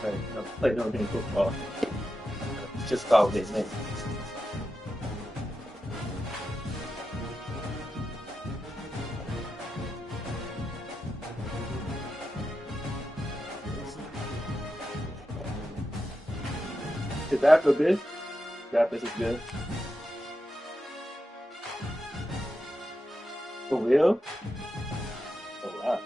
play Notre Dame football. Just call their name. Is that for good? This is good. For real? Oh wow.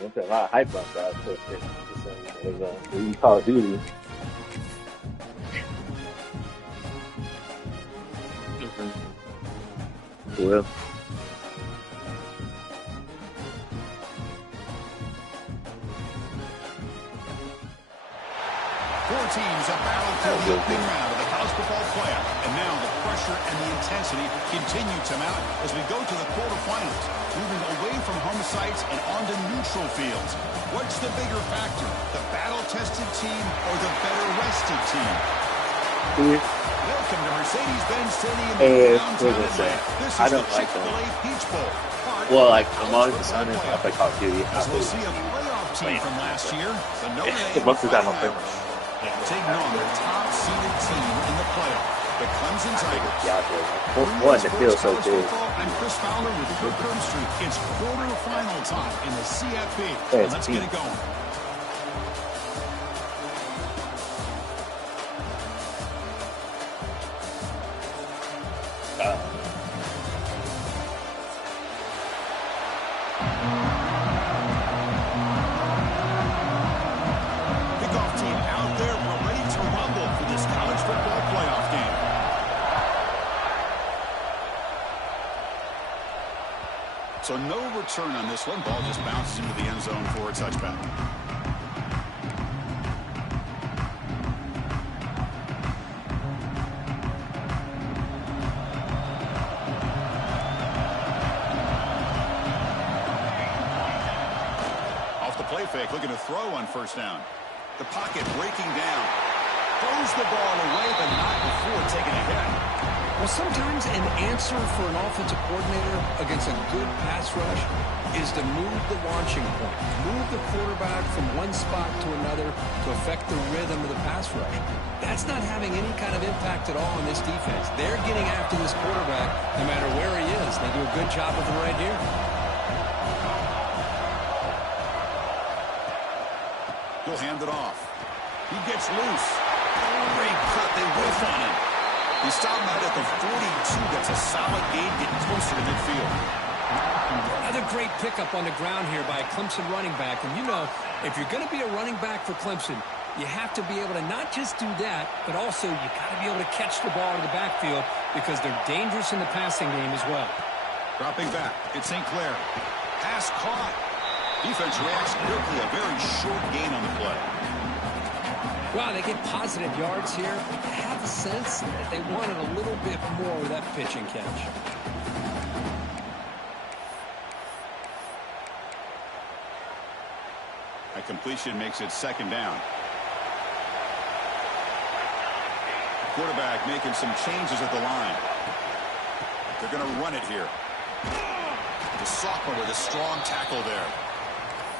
There's a lot of hype on that. We Call of Duty. Well. Four teams have battled through the opening round of the college football playoff, and now the pressure and the intensity continue to mount as we go to the quarterfinals, moving away from home sites and onto neutral fields. What's the bigger factor, the battle-tested team or the better-rested team? Welcome to Mercedes-Benz Stadium in downtown Atlanta. This is the Chick-fil-A Peach Bowl. Well, like among the Sun and I play Call of Duty. We'll see a playoff team from last year. Most of the time, I'm playing. Taking on the top-seeded team in the playoff, the Clemson Tigers. One, it feels so big. I'm Chris Fowler with Kirk Herbstreit. It's quarterfinal time in the CFP. Let's get it going. So no return on this one. Ball just bounces into the end zone for a touchback. Off the play fake, looking to throw on first down. The pocket breaking down. Throws the ball away, but not before taking a hit. Well, sometimes an answer for an offensive coordinator against a good pass rush is to move the launching point, move the quarterback from one spot to another to affect the rhythm of the pass rush. That's not having any kind of impact at all on this defense. They're getting after this quarterback no matter where he is. They do a good job of it right here. He'll hand it off. He gets loose. Great cut. They whiff on him. He stopped out at the 42. That's a solid gain, getting closer to midfield. Another great pickup on the ground here by a Clemson running back. And you know, if you're going to be a running back for Clemson, you have to be able to not just do that, but also you got to be able to catch the ball in the backfield because they're dangerous in the passing game as well. Dropping back, it's St. Clair. Pass caught. Defense reacts quickly. A very short gain on the play. Wow, they get positive yards here. I have a sense that they wanted a little bit more with that pitch and catch. A completion makes it second down. Quarterback making some changes at the line. They're going to run it here. The sophomore with a strong tackle there.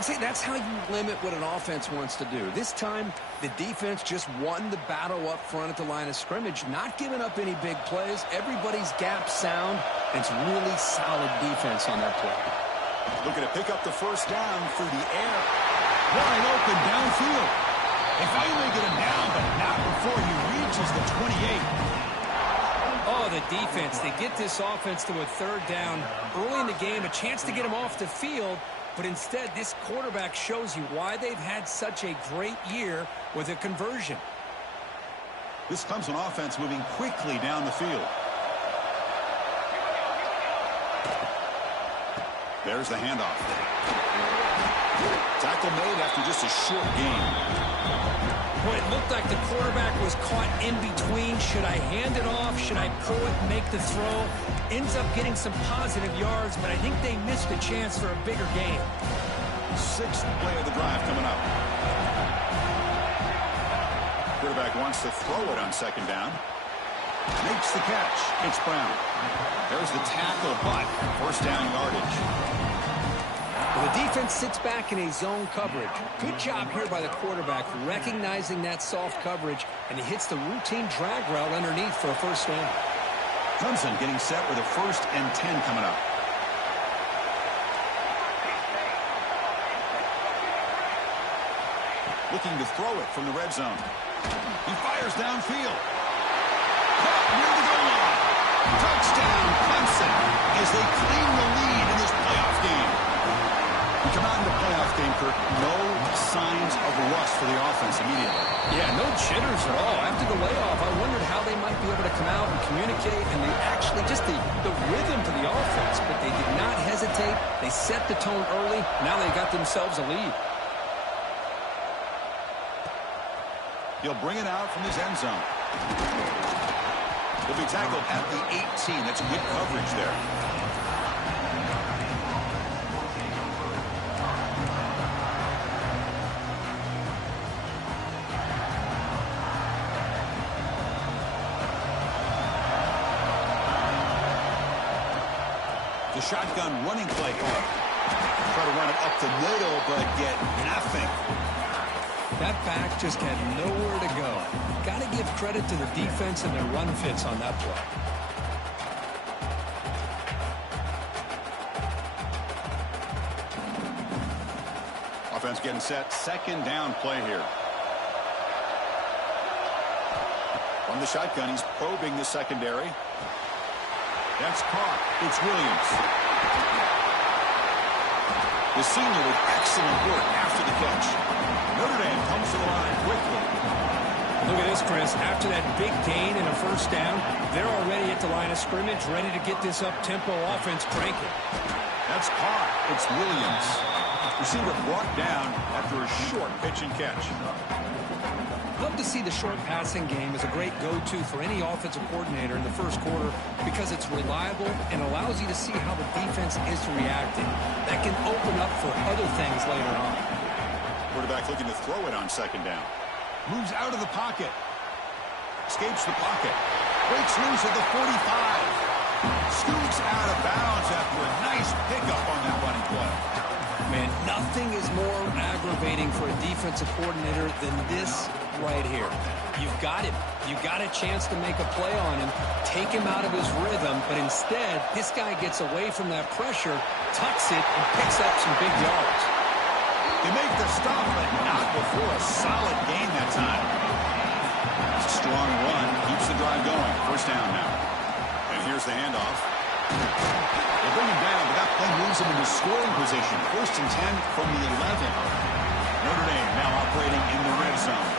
See, that's how you limit what an offense wants to do. This time, the defense just won the battle up front at the line of scrimmage, not giving up any big plays. Everybody's gap sound. It's really solid defense on that play. Looking to pick up the first down through the air. Wide open downfield. They finally get him down, but not before he reaches the 28. Oh, the defense. They get this offense to a third down early in the game, a chance to get him off the field. But instead, this quarterback shows you why they've had such a great year with a conversion. This Clemson offense moving quickly down the field. There's the handoff. Tackle made after just a short gain. Boy, it looked like the quarterback was caught in between. Should I hand it off? Should I pull it and make the throw? Ends up getting some positive yards, but I think they missed a chance for a bigger gain. Sixth play of the drive coming up. Quarterback wants to throw it on second down. Makes the catch. It's Brown. There's the tackle, but first down yardage. Well, the defense sits back in a zone coverage. Good job here by the quarterback recognizing that soft coverage, and he hits the routine drag route underneath for a first down. Clemson getting set with a 1st and 10 coming up. Looking to throw it from the red zone. He fires downfield. Caught near the goal line. Touchdown, Clemson, as they claim the lead in this playoff game. We come out in the playoff game, Kirk, no signs of rust for the offense immediately. Yeah, no jitters at all. After the layoff, I wondered how they might be able to come out and communicate, and they actually just the rhythm to the offense, but they did not hesitate. They set the tone early. Now they got themselves a lead. He'll bring it out from his end zone. He'll be tackled at the 18. That's good coverage there. The shotgun running play call. Try to run it up the middle, but get nothing. That back just had nowhere to go. Got to give credit to the defense and their run fits on that play. Offense getting set. Second down play here. From the shotgun, he's probing the secondary. That's caught. It's Williams. The senior with excellent work after the catch. Notre Dame comes to the line quickly. Look at this, Chris. After that big gain and a first down, they're already at the line of scrimmage, ready to get this up-tempo offense cranking. That's caught. It's Williams. Receiver brought down after a short pitch and catch. Love to see the short passing game as a great go-to for any offensive coordinator in the first quarter because it's reliable and allows you to see how the defense is reacting. That can open up for other things later on. Quarterback looking to throw it on second down. Moves out of the pocket. Escapes the pocket. Breaks loose at the 45. Scoots out of bounds after a nice pickup on that running play. Man, nothing is more aggravating for a defensive coordinator than this right here. You've got him. You've got a chance to make a play on him, take him out of his rhythm, but instead, this guy gets away from that pressure, tucks it, and picks up some big yards. They make the stop, but not before a solid gain that time. It's a strong run, keeps the drive going. First down now. And here's the handoff. They bring him down, but that play moves him into scoring position. 1st and 10 from the 11. Notre Dame now operating in the red zone.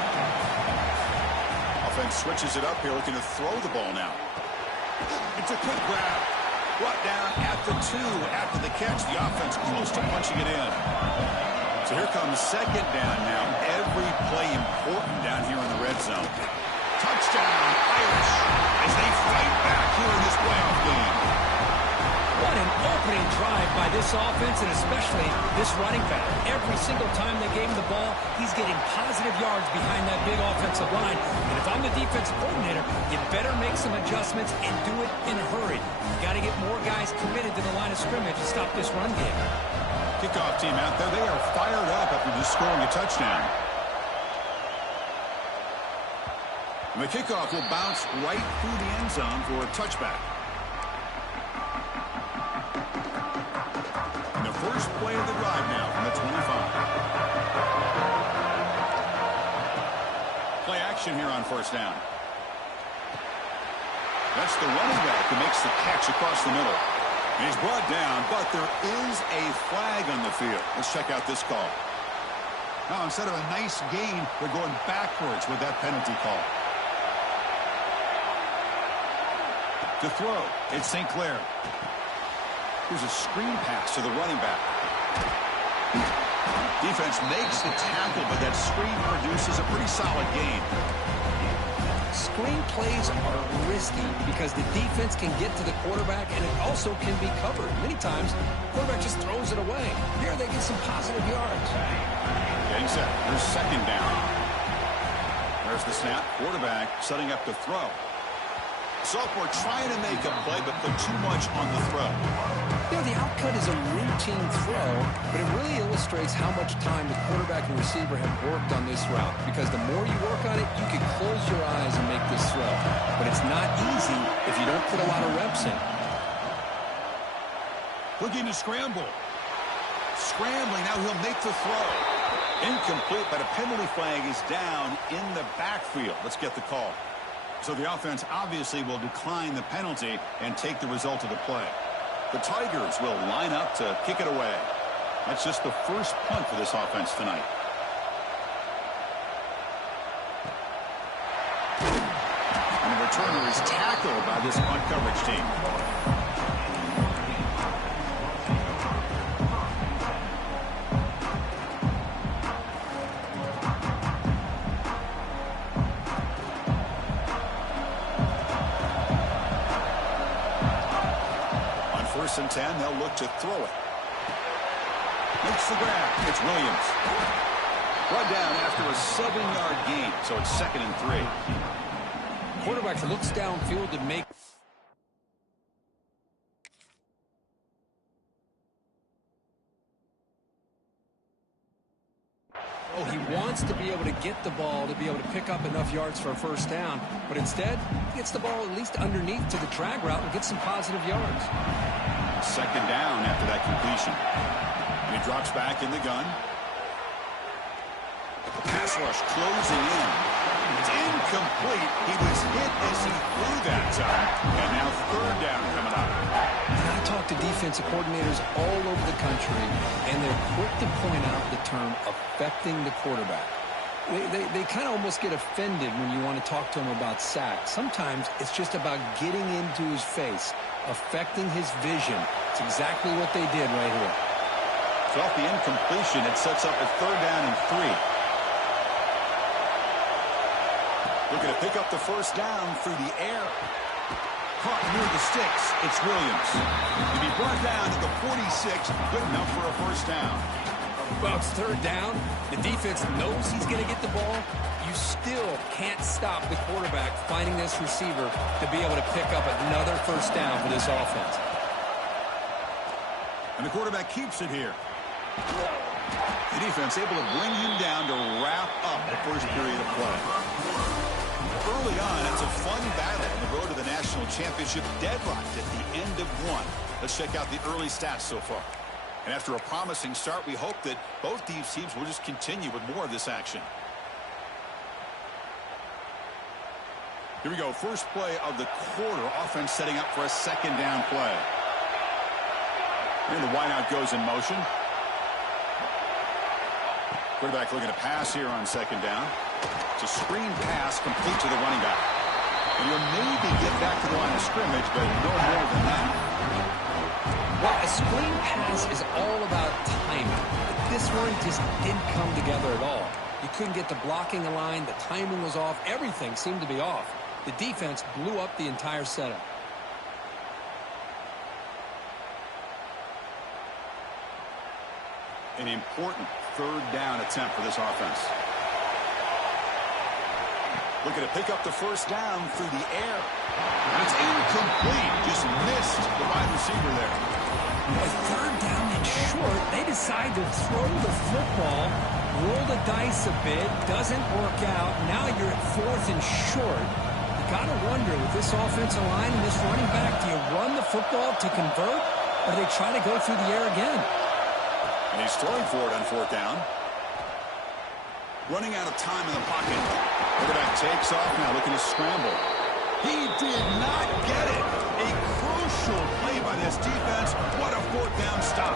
Offense switches it up here, looking to throw the ball now. It's a quick grab. Brought down at the 2 after the catch. The offense close to punching it in. So here comes second down now. Every play important down here in the red zone. Touchdown, Irish, as they fight back here in this playoff game. What an opening drive by this offense, and especially this running back. Every single time they gave him the ball, he's getting positive yards behind that big offensive line. And if I'm the defensive coordinator, you better make some adjustments and do it in a hurry. You got to get more guys committed to the line of scrimmage to stop this run game. Kickoff team out there. They are fired up after just scoring a touchdown. And the kickoff will bounce right through the end zone for a touchback. And the first play of the drive now from the 25. Play action here on first down. That's the running back who makes the catch across the middle. And he's brought down, but there is a flag on the field. Let's check out this call. Now, instead of a nice gain, they're going backwards with that penalty call. To throw, it's St. Clair. Here's a screen pass to the running back. Defense makes the tackle, but that screen produces a pretty solid gain. Screen plays are risky because the defense can get to the quarterback, and it also can be covered. Many times, the quarterback just throws it away. Here, they get some positive yards. Getting set. There's second down. There's the snap. Quarterback setting up to throw. Sophomore trying to make a play, but put too much on the throw. You know, the outcut is a routine throw, but it really illustrates how much time the quarterback and receiver have worked on this route. Because the more you work on it, you can close your eyes and make this throw. But it's not easy if you don't put a lot of reps in. Looking to scramble. Scrambling, now he'll make the throw. Incomplete, but a penalty flag is down in the backfield. Let's get the call. So the offense obviously will decline the penalty and take the result of the play. The Tigers will line up to kick it away. That's just the first punt for this offense tonight. And the returner is tackled by this punt coverage team. And 10, they'll look to throw it. Makes the grab. It's Williams. Brought down after a 7-yard gain, so it's 2nd and 3. Quarterback looks downfield to make. Oh, he wants to be able to get the ball to be able to pick up enough yards for a first down, but instead, he gets the ball at least underneath to the drag route and gets some positive yards. 2nd down after that completion. And he drops back in the gun. The pass rush closing in. It's incomplete. He was hit as he threw that time. And now 3rd down coming up. And I talk to defensive coordinators all over the country, and they're quick to point out the term affecting the quarterback. They kind of almost get offended when you want to talk to them about sacks. Sometimes it's just about getting into his face, affecting his vision. It's exactly what they did right here. So off the incompletion, it sets up a 3rd down and 3. Looking to pick up the first down through the air. Caught near the sticks. It's Williams. To be brought down at the 46, good enough for a first down. Well, it's 3rd down. The defense knows he's going to get the ball. You still can't stop the quarterback finding this receiver to be able to pick up another first down for this offense. And the quarterback keeps it here. The defense able to bring him down to wrap up the first period of play. Early on, it's a fun battle on the road to the national championship, deadlocked at the end of one. Let's check out the early stats so far. And after a promising start, we hope that both these teams will just continue with more of this action. Here we go. First play of the quarter. Offense setting up for a 2nd down play. And the wideout goes in motion. Quarterback looking to pass here on 2nd down. It's a screen pass complete to the running back. And he'll maybe get back to the line of scrimmage, but no more than that. Well, a screen pass is all about timing. But this one just didn't come together at all. You couldn't get the blocking aligned. The timing was off. Everything seemed to be off. The defense blew up the entire setup. An important 3rd down attempt for this offense. Looking to pick up the first down through the air. And it's incomplete. Just missed the wide receiver there. With 3rd down and short, they decide to throw the football, roll the dice a bit, doesn't work out. Now you're at 4th and short. You got to wonder, with this offensive line and this running back, do you run the football to convert, or do they try to go through the air again? And he's throwing for it on 4th down. Running out of time in the pocket. Quarterback takes off now, looking to scramble. He did not get it. A crucial play by this defense. What a 4th down stop.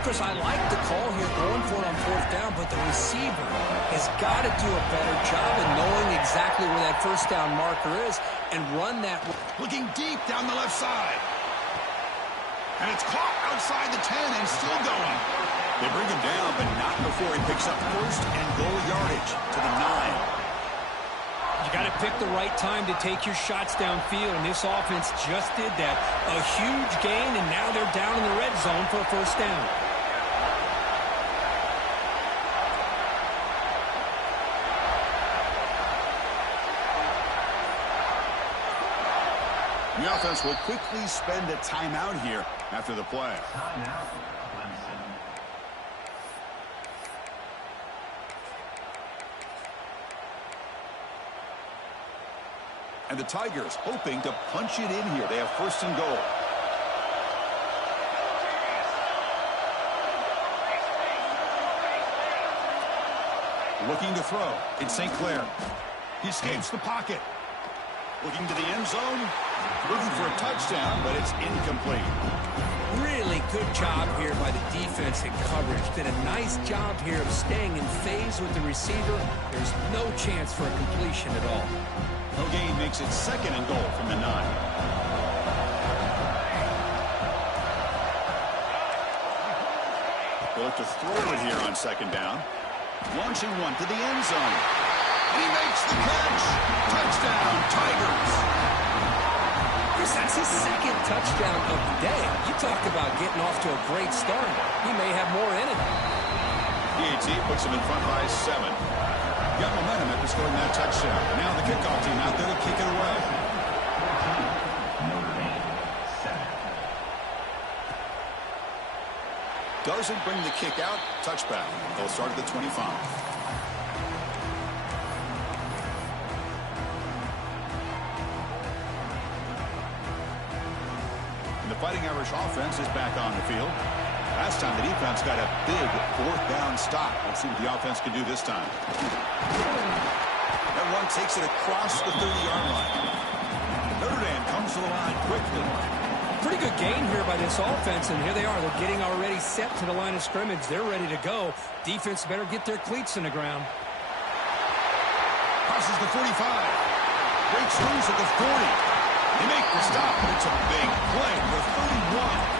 Chris, I like the call here going for it on 4th down, but the receiver has got to do a better job of knowing exactly where that first down marker is and run that. Looking deep down the left side. And it's caught outside the 10 and still going. They bring him down, but not before he picks up first and goal yardage to the 9. You got to pick the right time to take your shots downfield, and this offense just did that. A huge gain, and now they're down in the red zone for a first down. The offense will quickly spend a timeout here after the play. And the Tigers hoping to punch it in here. They have first and goal. Looking to throw. It's St. Clair. He escapes the pocket. Looking to the end zone. Looking for a touchdown, but it's incomplete. Really good job here by the defense in coverage. Did a nice job here of staying in phase with the receiver. There's no chance for a completion at all. No gain makes it second and goal from the 9. They'll look to throw it here on second down. Launching one to the end zone. And he makes the catch. Touchdown, Tigers. Chris, that's his second touchdown of the day. You talk about getting off to a great start. He may have more in it. PAT puts him in front by 7. Got momentum after scoring that touchdown. Now the kickoff team out there to kick it away. Doesn't bring the kick out. Touchback. They'll start at the 25. And the Fighting Irish offense is back on the field. Last time the defense got a big fourth down stop. Let's see what the offense can do this time. That one takes it across the 30-yard line. Notre Dame comes to the line quickly. Pretty good gain here by this offense, and here they are. They're getting already set to the line of scrimmage. They're ready to go. Defense better get their cleats in the ground. Crosses the 45. Breaks loose at the 40. They make the stop, but it's a big play to the 31.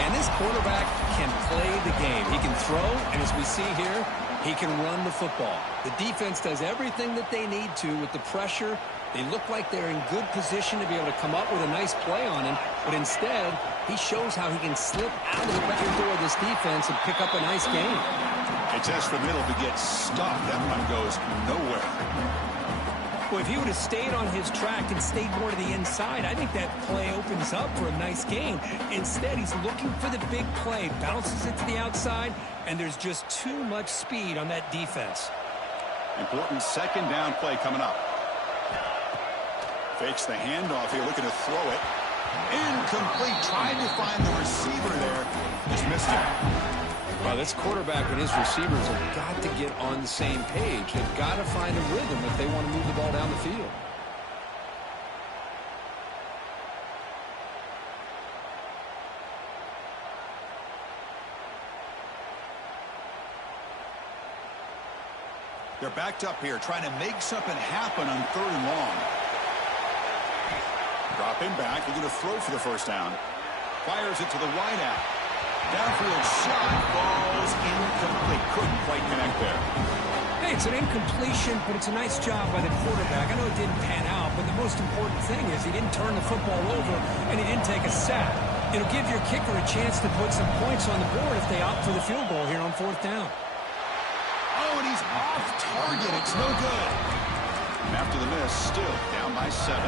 Man, this quarterback can play the game. He can throw, and as we see here, he can run the football. The defense does everything that they need to with the pressure. They look like they're in good position to be able to come up with a nice play on him, but instead, he shows how he can slip out of the back door of this defense and pick up a nice gain. They test the middle to get stuck. That one goes nowhere. Well, if he would have stayed on his track and stayed more to the inside, I think that play opens up for a nice gain. Instead, he's looking for the big play, bounces it to the outside, and there's just too much speed on that defense. Important second down play coming up. Fakes the handoff here, looking to throw it. Incomplete, trying to find the receiver there. Just missed it. Well, this quarterback and his receivers have got to get on the same page. They've got to find a rhythm if they want to move the ball down the field. They're backed up here, trying to make something happen on third and long. Dropping back, they're going to throw for the first down. Fires it to the wide out. Downfield shot, falls incomplete. Couldn't quite connect there. Hey, it's an incompletion, but it's a nice job by the quarterback. I know it didn't pan out, but the most important thing is he didn't turn the football over and he didn't take a sack. It'll give your kicker a chance to put some points on the board if they opt for the field goal here on fourth down. Oh, and he's off target. It's no good. And after the miss, still down by 7.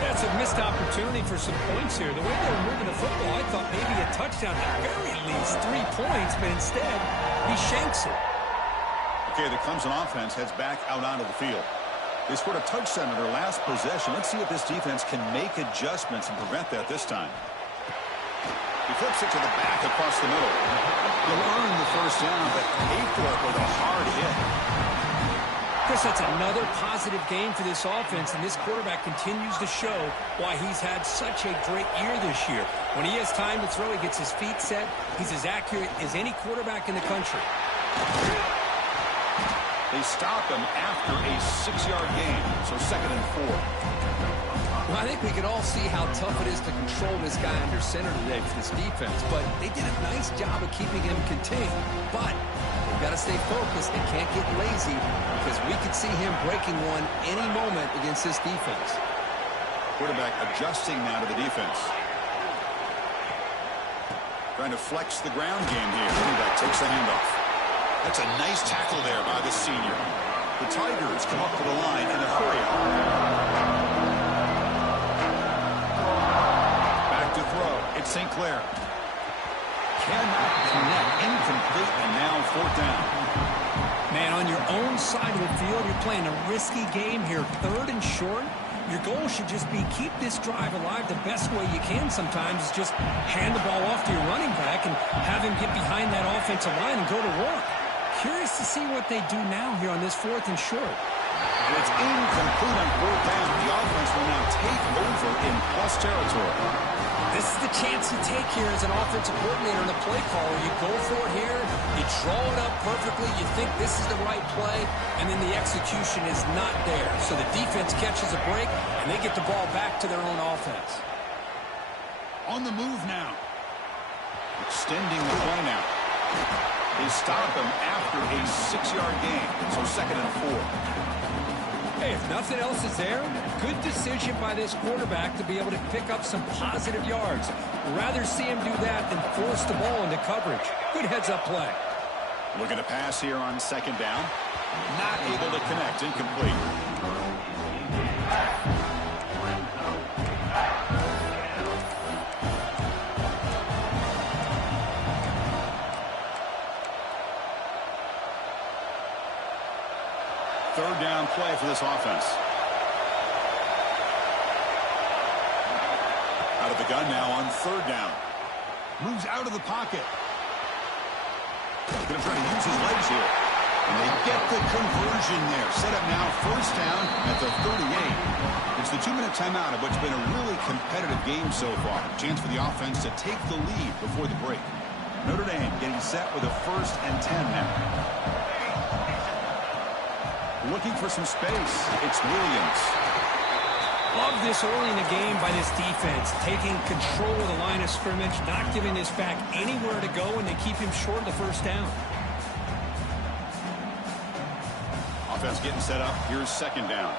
That's a missed opportunity for some points here. The way they were moving the football, I thought maybe a touchdown, at very least 3 points, but instead, he shanks it. Okay, the Clemson offense heads back out onto the field. They scored a touchdown in their last possession. Let's see if this defense can make adjustments and prevent that this time. He flips it to the back across the middle. He'll earn the first down, but pay for it with a hard hit. Chris, that's another positive game for this offense, and this quarterback continues to show why he's had such a great year this year. When he has time to throw, he gets his feet set. He's as accurate as any quarterback in the country. They stop him after a 6-yard gain, so second and 4. Well, I think we can all see how tough it is to control this guy under center today for this defense, but they did a nice job of keeping him contained. But they've got to stay focused. They can't get lazy because we could see him breaking one any moment against this defense. Quarterback adjusting now to the defense. Trying to flex the ground game here. Quarterback takes the handoff. That's a nice tackle there by the senior. The Tigers come up to the line in a hurry. Back to throw. It's St. Clair. Cannot connect. Incomplete, and now 4th down. Man, on your own side of the field, you're playing a risky game here. 3rd and short. Your goal should just be keep this drive alive the best way you can sometimes. Is just hand the ball off to your running back and have him get behind that offensive line and go to work. Curious to see what they do now here on this 4th and short. And it's incomplete on 4th down. The offense will now take over in plus territory. This is the chance you take here as an offensive coordinator and a play caller. You go for it here, you draw it up perfectly, you think this is the right play, and then the execution is not there. So the defense catches a break, and they get the ball back to their own offense. On the move now. Extending the play now. They stop him after a 6-yard gain, so 2nd and 4. Hey, if nothing else is there, good decision by this quarterback to be able to pick up some positive yards. Rather see him do that than force the ball into coverage. Good heads-up play. Looking to pass here on 2nd down. Not able to connect. Incomplete. Third down play for this offense. Out of the gun now on 3rd down. Moves out of the pocket. Going to try to use his legs here. And they get the conversion there. Set up now 1st down at the 38. It's the 2-minute timeout of what's been a really competitive game so far. Chance for the offense to take the lead before the break. Notre Dame getting set with a 1st and 10 now. Looking for some space. It's Williams. Love this early in the game by this defense. Taking control of the line of scrimmage, not giving this back anywhere to go, and they keep him short of the 1st down. Offense getting set up. Here's 2nd down.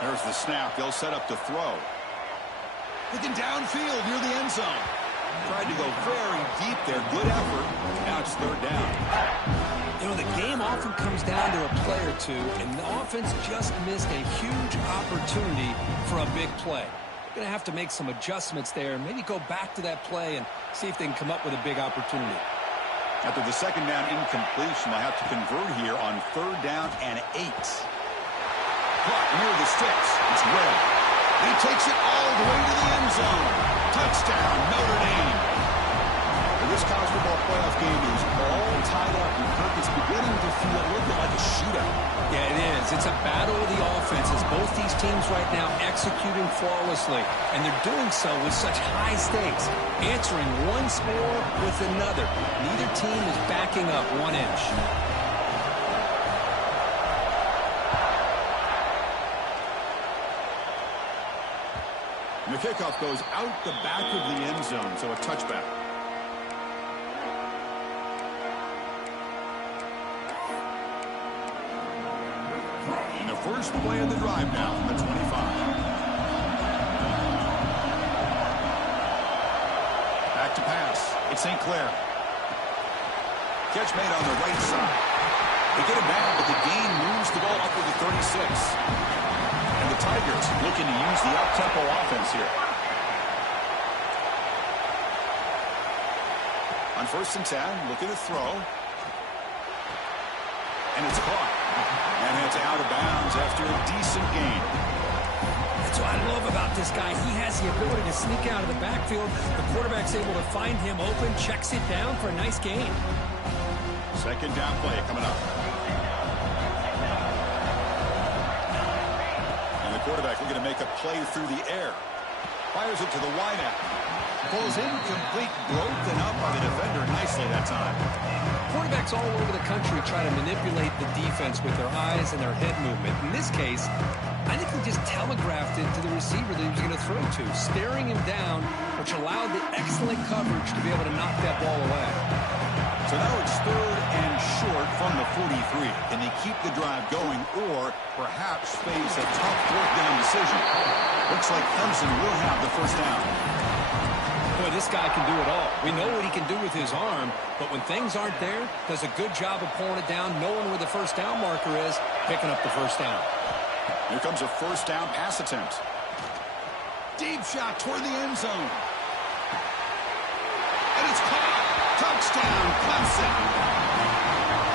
There's the snap. They'll set up to throw. Looking downfield near the end zone. Tried to go very deep there. Good effort. Now it's 3rd down. You know, the game often comes down to a play or two, and the offense just missed a huge opportunity for a big play. They're going to have to make some adjustments there and maybe go back to that play and see if they can come up with a big opportunity. After the 2nd down incompletion, they'll have to convert here on 3rd down and 8. Caught near the sticks. It's Webb. He takes it all the way to the end zone. Touchdown, Notre Dame. This college football playoff game is all tied up. It's beginning to feel a little bit like a shootout. Yeah, it is. It's a battle of the offenses. Both these teams right now executing flawlessly, and they're doing so with such high stakes, answering one score with another. Neither team is backing up 1 inch. And the kickoff goes out the back of the end zone, so a touchback. And the first play of the drive now from the 25. Back to pass. It's St. Clair. Catch made on the right side. They get him down, but the gain moves the ball up to the 36. And the Tigers looking to use the up-tempo offense here. On 1st and 10, looking to throw. And it's caught. And it's out of bounds after a decent gain. That's what I love about this guy. He has the ability to sneak out of the backfield. The quarterback's able to find him open, checks it down for a nice gain. 2nd down play coming up. And the quarterback looking to make a play through the air. Fires it to the wideout. Pulls incomplete, broken up by the defender nicely that time. Quarterbacks all over the country try to manipulate the defense with their eyes and their head movement. In this case, I think he just telegraphed it to the receiver that he was going to throw to, staring him down, which allowed the excellent coverage to be able to knock that ball away. So now it's 3rd and short from the 43. Can they keep the drive going or perhaps face a tough 4th down decision? Looks like Clemson will have the first down. Boy, this guy can do it all. We know what he can do with his arm, but when things aren't there, does a good job of pulling it down, knowing where the first down marker is, picking up the first down. Here comes a first down pass attempt. Deep shot toward the end zone. And it's caught. Touchdown, Clemson.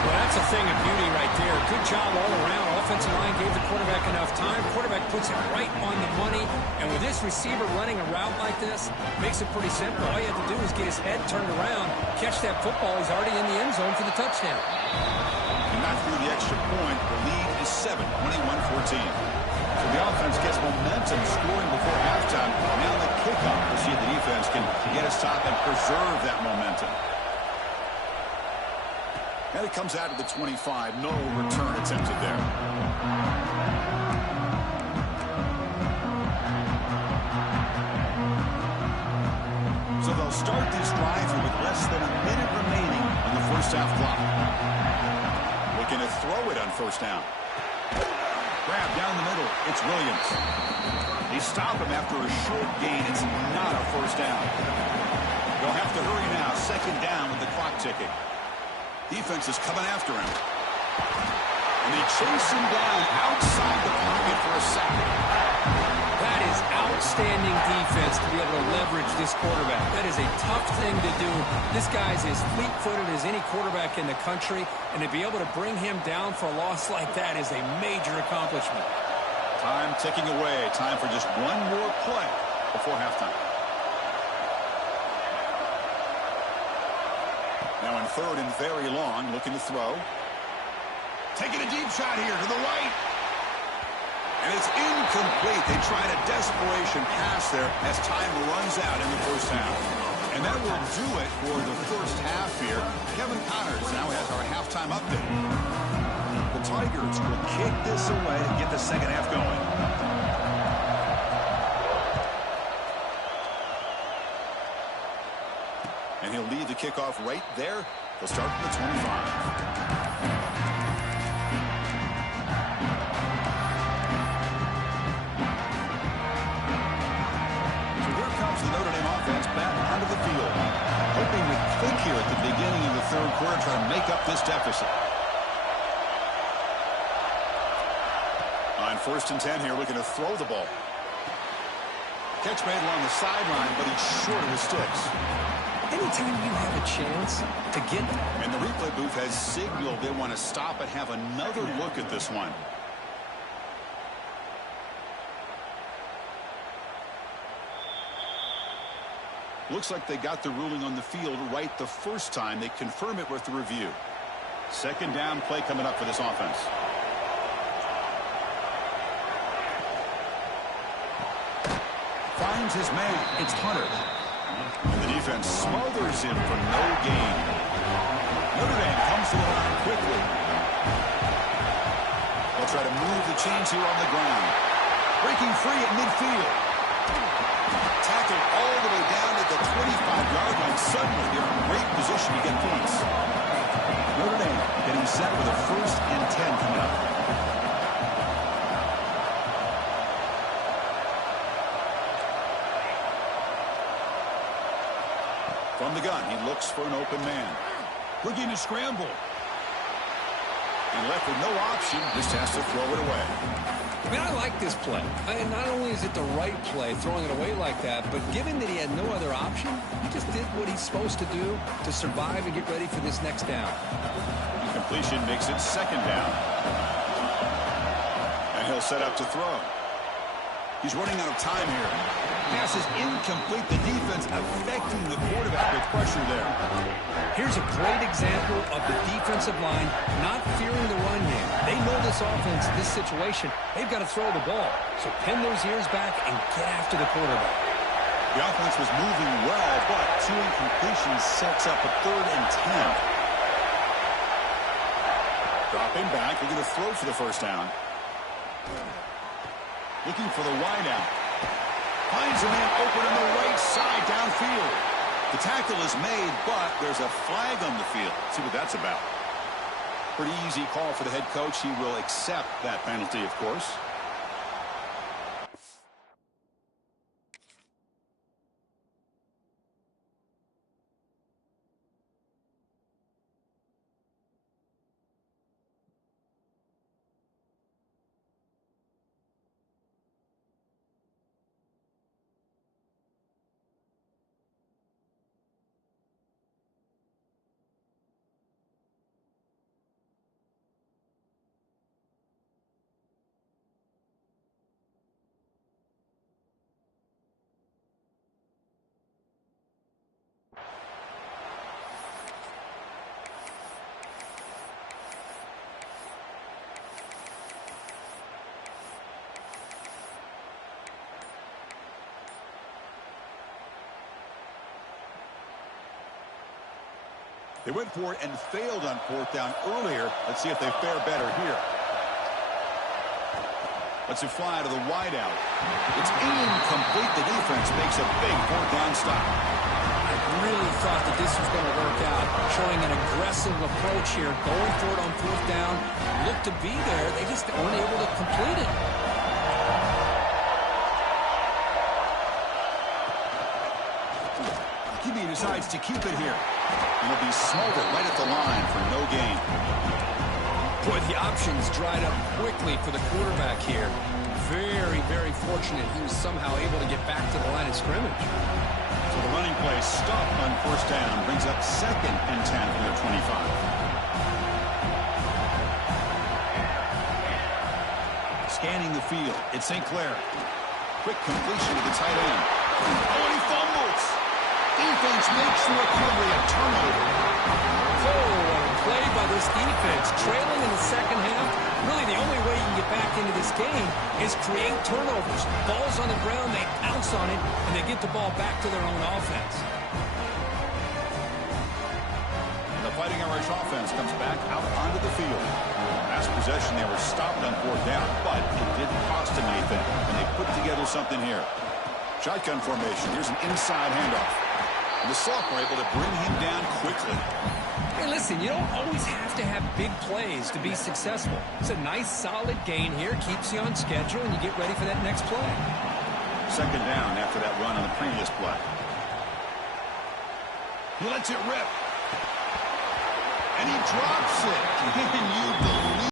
Well, that's a thing of beauty right there. Good job all around. Offensive line gave the quarterback enough time. Quarterback puts it right on the money. And with this receiver running a route like this, makes it pretty simple. All you have to do is get his head turned around, catch that football. He's already in the end zone for the touchdown. And not through the extra point. The lead is 7, 21-14. So the offense gets momentum scoring before halftime. Now the kickoff. We'll see if the defense can get a stop and preserve that momentum. And it comes out of the 25. No return attempted there. So they'll start this drive here with less than a minute remaining on the first half clock. Looking to throw it on first down. Grab down the middle. It's Williams. They stop him after a short gain. It's not a first down. They'll have to hurry now. 2nd down with the clock ticking. Defense is coming after him. And they chase him down outside the pocket for a sack. That is outstanding defense to be able to leverage this quarterback. That is a tough thing to do. This guy's as fleet-footed as any quarterback in the country, and to be able to bring him down for a loss like that is a major accomplishment. Time ticking away. Time for just one more play before halftime. Now in 3rd and very long, looking to throw. Taking a deep shot here to the right. And it's incomplete. They tried a desperation pass there as time runs out in the first half. And that will do it for the first half here. Kevin Connors now has our halftime update. The Tigers will kick this away to get the second half going. And he'll lead the kickoff right there. He'll start from the 25. The Notre Dame offense back onto the field. Hoping to click here at the beginning of the 3rd quarter, trying to make up this deficit. On 1st and 10 here, looking to throw the ball. Catch made along the sideline, but he's short of his sticks. Anytime you have a chance to get... And the replay booth has signaled they want to stop and have another look at this one. Looks like they got the ruling on the field right the first time. They confirm it with the review. 2nd down play coming up for this offense. Finds his man. It's Hunter. And the defense smothers him for no gain. Notre Dame comes to the line quickly. They'll try to move the chains here on the ground. Breaking free at midfield. Tackled all the way down at the 25-yard line. Suddenly, they're in great position to get points. Notre Dame getting set with a 1st and 10 coming up. From the gun, he looks for an open man. Looking to scramble. And left with no option, just has to throw it away. I mean, I like this play. And not only is it the right play, throwing it away like that, but given that he had no other option, he just did what he's supposed to do to survive and get ready for this next down. Completion makes it 2nd down. And he'll set up to throw. He's running out of time here. Pass is incomplete. The defense affecting the quarterback with pressure there. Here's a great example of the defensive line not fearing the run game. They know this offense, this situation, they've got to throw the ball. So pin those ears back and get after the quarterback. The offense was moving well, but 2 incompletions sets up a 3rd and 10. Dropping back, looking to throw for the first down. Looking for the wideout. Finds a man open on the right side downfield. The tackle is made, but there's a flag on the field. Let's see what that's about. Pretty easy call for the head coach. He will accept that penalty, of course. They went for it and failed on 4th down earlier. Let's see if they fare better here. Let's it fly to the wideout. It's incomplete. The defense makes a big 4th down stop. I really thought that this was going to work out, showing an aggressive approach here, going for it on 4th down. Looked to be there. They just weren't able to complete it. QB decides to keep it here. And it'll be smothered right at the line for no gain. Boy, the options dried up quickly for the quarterback here. Very, very fortunate he was somehow able to get back to the line of scrimmage. So the running play stopped on 1st down. Brings up 2nd and 10 from their 25. Scanning the field. It's St. Clair. Quick completion to the tight end. Oh, and he fumbles. Defense makes the recovery, a turnover. Oh, what a play by this defense. Trailing in the second half, really the only way you can get back into this game is create turnovers. Ball's on the ground, they pounce on it, and they get the ball back to their own offense. And the Fighting Irish offense comes back out onto the field. Last possession, they were stopped on 4th down, but it didn't cost them anything, and they put together something here. Shotgun formation. Here's an inside handoff. And the sophomore able to bring him down quickly. Hey, listen, you don't always have to have big plays to be successful. It's a nice, solid gain here. Keeps you on schedule, and you get ready for that next play. 2nd down after that run on the previous play. He lets it rip. And he drops it. Can you believe